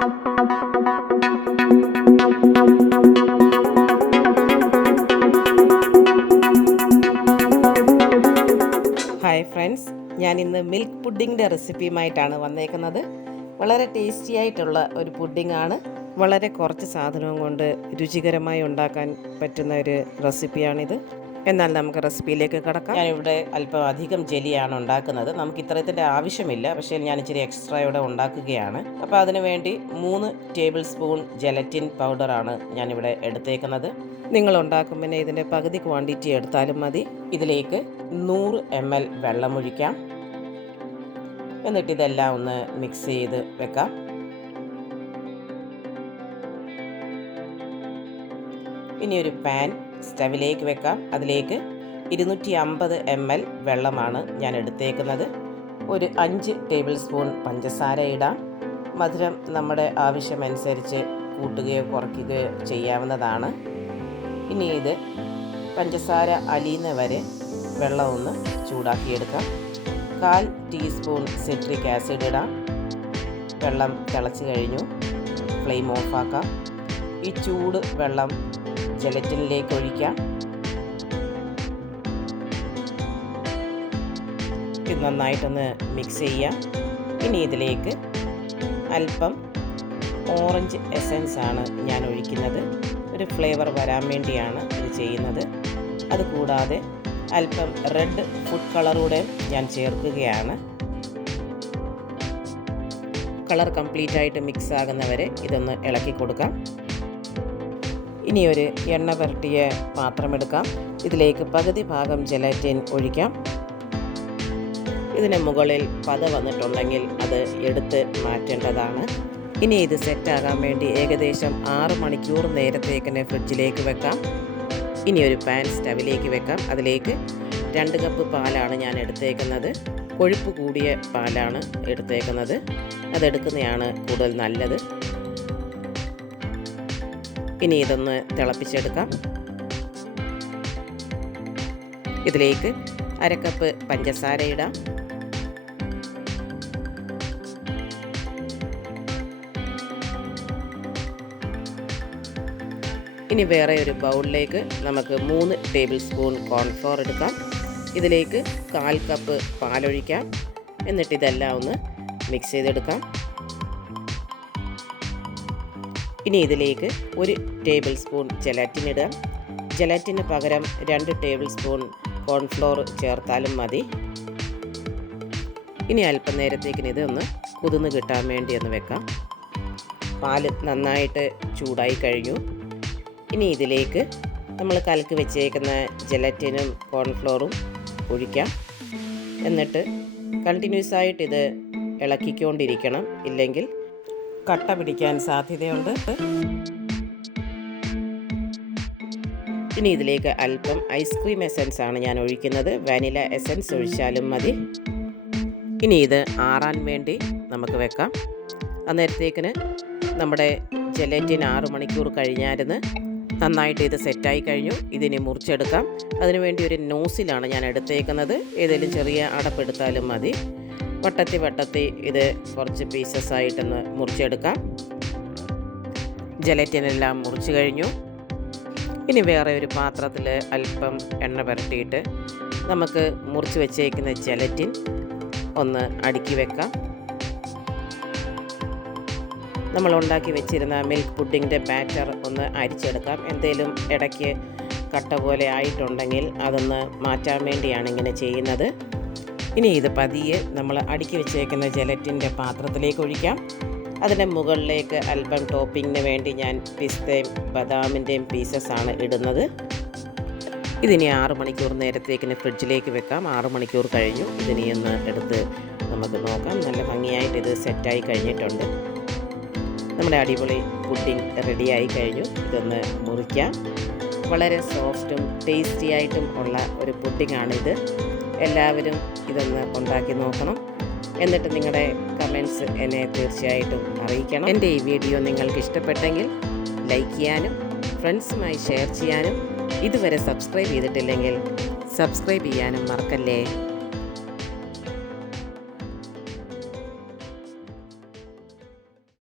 Hi friends, ഞാൻ ഇന്ന് milk പുഡിങ്ങിൻ്റെ റെസിപ്പിയുമായിട്ടാണ് വന്നേക്കുന്നത്. വളരെ ടേസ്റ്റി ആയിട്ടുള്ള ഒരു പുഡിങ്ങാണ്. വളരെ കുറച്ച് സാധനവും കൊണ്ട് രുചികരമായി ഉണ്ടാക്കാൻ പറ്റുന്ന ഒരു റെസിപ്പിയാണിത്. എന്നാൽ നമുക്ക് റെസിപ്പിയിലേക്ക് കടക്കാം. ഞാനിവിടെ അല്പം അധികം ജെലിയാണ് ഉണ്ടാക്കുന്നത്. നമുക്ക് ഇത്രത്തിൻ്റെ ആവശ്യമില്ല, പക്ഷേ ഞാൻ ഇച്ചിരി എക്സ്ട്രായോടെ ഉണ്ടാക്കുകയാണ്. അപ്പോൾ അതിനു വേണ്ടി 3 ടേബിൾ സ്പൂൺ ജെലറ്റിൻ പൗഡറാണ് ഞാനിവിടെ എടുത്തേക്കുന്നത്. നിങ്ങൾ ഉണ്ടാക്കുമ്പോൾ ഇതിൻ്റെ പകുതി ക്വാണ്ടിറ്റി എടുത്താലും മതി. ഇതിലേക്ക് 100 ml വെള്ളമൊഴിക്കാം. എന്നിട്ട് ഇതെല്ലാം ഒന്ന് മിക്സ് ചെയ്ത് വെക്കാം. ഇനി ഒരു പാൻ സ്റ്റവിലേക്ക് വെക്കാം. അതിലേക്ക് 250 ml വെള്ളമാണ് ഞാൻ എടുത്തേക്കുന്നത്. ഒരു 5 ടേബിൾ സ്പൂൺ പഞ്ചസാര ഇടാം. മധുരം നമ്മുടെ ആവശ്യമനുസരിച്ച് കൂട്ടുകയോ കുറയ്ക്കുകയോ ചെയ്യാവുന്നതാണ്. ഇനി ഇത് പഞ്ചസാര അലിയുന്ന വരെ വെള്ളം ഒന്ന് ചൂടാക്കിയെടുക്കാം. 1/4 ടീസ്പൂൺ സിട്രിക് ആസിഡ് ഇടാം. വെള്ളം തിളച്ച് കഴിഞ്ഞു. ഫ്ലെയിം ഓഫാക്കാം. ഈ ചൂട് വെള്ളം ജെലറ്റിനിലേക്ക് ഒഴിക്കാം. ഇത് നന്നായിട്ടൊന്ന് മിക്സ് ചെയ്യാം. ഇനി ഇതിലേക്ക് അല്പം ഓറഞ്ച് എസൻസ് ആണ് ഞാൻ ഒഴിക്കുന്നത്. ഒരു ഫ്ലേവർ വരാൻ വേണ്ടിയാണ് ഇത് ചെയ്യുന്നത്. അതുകൂടാതെ അല്പം റെഡ് ഫുഡ് കളറൂടെ ഞാൻ ചേർക്കുകയാണ്. കളർ കംപ്ലീറ്റ് ആയിട്ട് മിക്സ് ആകുന്നവരെ ഇതൊന്ന് ഇളക്കി കൊടുക്കാം. ഇനി ഒരു എണ്ണ പുരട്ടിയ പാത്രമെടുക്കാം. ഇതിലേക്ക് പകുതി ഭാഗം ജെലറ്റിൻ ഒഴിക്കാം. ഇതിന് മുകളിൽ പത വന്നിട്ടുണ്ടെങ്കിൽ അത് എടുത്ത് മാറ്റേണ്ടതാണ്. ഇനി ഇത് സെറ്റാകാൻ വേണ്ടി ഏകദേശം 6 മണിക്കൂർ നേരത്തേക്കിന് ഫ്രിഡ്ജിലേക്ക് വെക്കാം. ഇനി ഒരു പാൻ സ്റ്റവിലേക്ക് വെക്കാം. അതിലേക്ക് 2 കപ്പ് പാലാണ് ഞാൻ എടുത്തേക്കുന്നത്. കൊഴുപ്പ് കൂടിയ പാലാണ് എടുത്തേക്കുന്നത്. അതെടുക്കുന്നതാണ് കൂടുതൽ നല്ലത്. ഇനി ഇതൊന്ന് തിളപ്പിച്ചെടുക്കാം. ഇതിലേക്ക് 1/2 കപ്പ് പഞ്ചസാര ഇടാം. ഇനി വേറെ ഒരു ബൗളിലേക്ക് നമുക്ക് 3 ടേബിൾ സ്പൂൺ കോൺഫ്ലോർ എടുക്കാം. ഇതിലേക്ക് 1/4 കപ്പ് പാലൊഴിക്കാം. എന്നിട്ട് ഇതെല്ലാം ഒന്ന് മിക്സ് ചെയ്തെടുക്കാം. ഇനി ഇതിലേക്ക് 1 ടേബിൾ സ്പൂൺ ജെലറ്റിൻ ഇടാം. ജെലറ്റിന് പകരം 2 ടേബിൾ സ്പൂൺ കോൺഫ്ലോർ ചേർത്താലും മതി. ഇനി അല്പം നേരത്തേക്കിന് ഇതൊന്ന് കുതിർന്ന് കിട്ടാൻ വേണ്ടി ഒന്ന് വെക്കാം. പാല് നന്നായിട്ട് ചൂടായി കഴിഞ്ഞു. ഇനി ഇതിലേക്ക് നമ്മൾ കലക്കി വെച്ചേക്കുന്ന ജെലറ്റിനും കോൺഫ്ലോറും ഒഴിക്കാം. എന്നിട്ട് കണ്ടിന്യൂസ് ആയിട്ട് ഇത് ഇളക്കിക്കൊണ്ടിരിക്കണം. ഇല്ലെങ്കിൽ കട്ട പിടിക്കാൻ സാധ്യതയുണ്ട്. ഇനി ഇതിലേക്ക് അല്പം ഐസ്ക്രീം എസൻസ് ആണ് ഞാൻ ഒഴിക്കുന്നത്. വാനില എസൻസ് ഒഴിച്ചാലും മതി. ഇനി ഇത് ആറാൻ വേണ്ടി നമുക്ക് വെക്കാം. അന്നേരത്തേക്കിന് നമ്മുടെ ജെലറ്റിൻ 6 മണിക്കൂർ കഴിഞ്ഞായിരുന്നു. നന്നായിട്ട് ഇത് സെറ്റായി കഴിഞ്ഞു. ഇതിനെ മുറിച്ചെടുക്കാം. അതിനുവേണ്ടി ഒരു നോസിലാണ് ഞാൻ എടുത്തേക്കുന്നത്. ഏതെങ്കിലും ചെറിയ അടപ്പെടുത്താലും മതി. വട്ടത്തി ഇത് കുറച്ച് പീസസ് ആയിട്ടൊന്ന് മുറിച്ചെടുക്കാം. ജെലറ്റിനെല്ലാം മുറിച്ച് കഴിഞ്ഞു. ഇനി വേറെ ഒരു പാത്രത്തിൽ അല്പം എണ്ണ പുരട്ടിയിട്ട് നമുക്ക് മുറിച്ച് വെച്ചേക്കുന്ന ജെലറ്റിൻ ഒന്ന് അടുക്കി വെക്കാം. നമ്മൾ ഉണ്ടാക്കി വെച്ചിരുന്ന മിൽക്ക് പുഡിങ്ങിൻ്റെ ബാറ്റർ ഒന്ന് അരിച്ചെടുക്കാം. എന്തെങ്കിലും ഇടയ്ക്ക് കട്ട പോലെ ആയിട്ടുണ്ടെങ്കിൽ അതൊന്ന് മാറ്റാൻ വേണ്ടിയാണ് ഇങ്ങനെ ചെയ്യുന്നത്. ഇനി ഇത് പതിയെ നമ്മൾ അടുക്കി വെച്ചേക്കുന്ന ജെലറ്റിൻ്റെ പാത്രത്തിലേക്ക് ഒഴിക്കാം. അതിൻ്റെ മുകളിലേക്ക് അല്പം ടോപ്പിങ്ങിന് വേണ്ടി ഞാൻ പിസ്തയും ബദാമിൻ്റെയും പീസസ് ആണ് ഇടുന്നത്. ഇതിനി 6 മണിക്കൂർ നേരത്തേക്കിന് ഫ്രിഡ്ജിലേക്ക് വെക്കാം. 6 മണിക്കൂർ കഴിഞ്ഞു. ഇതിനി ഒന്ന് എടുത്ത് നമുക്ക് നോക്കാം. നല്ല ഭംഗിയായിട്ട് ഇത് സെറ്റായി കഴിഞ്ഞിട്ടുണ്ട്. നമ്മുടെ അടിപൊളി പുഡിംഗ് റെഡിയായി കഴിഞ്ഞു. ഇതൊന്ന് മുറിക്കാം. വളരെ സോഫ്റ്റും ടേസ്റ്റി ആയിട്ടും ഉള്ള ഒരു പുഡിങ്ങാണിത്. എല്ലാവരും ഇതൊന്ന് ഉണ്ടാക്കി നോക്കണം. എന്നിട്ട് നിങ്ങളുടെ കമൻറ്റ്സ് എന്നെ തീർച്ചയായിട്ടും അറിയിക്കണം. എൻ്റെ ഈ വീഡിയോ നിങ്ങൾക്ക് ഇഷ്ടപ്പെട്ടെങ്കിൽ ലൈക്ക് ചെയ്യാനും ഫ്രണ്ട്സുമായി ഷെയർ ചെയ്യാനും ഇതുവരെ സബ്സ്ക്രൈബ് ചെയ്തിട്ടില്ലെങ്കിൽ സബ്സ്ക്രൈബ് ചെയ്യാനും മറക്കല്ലേ.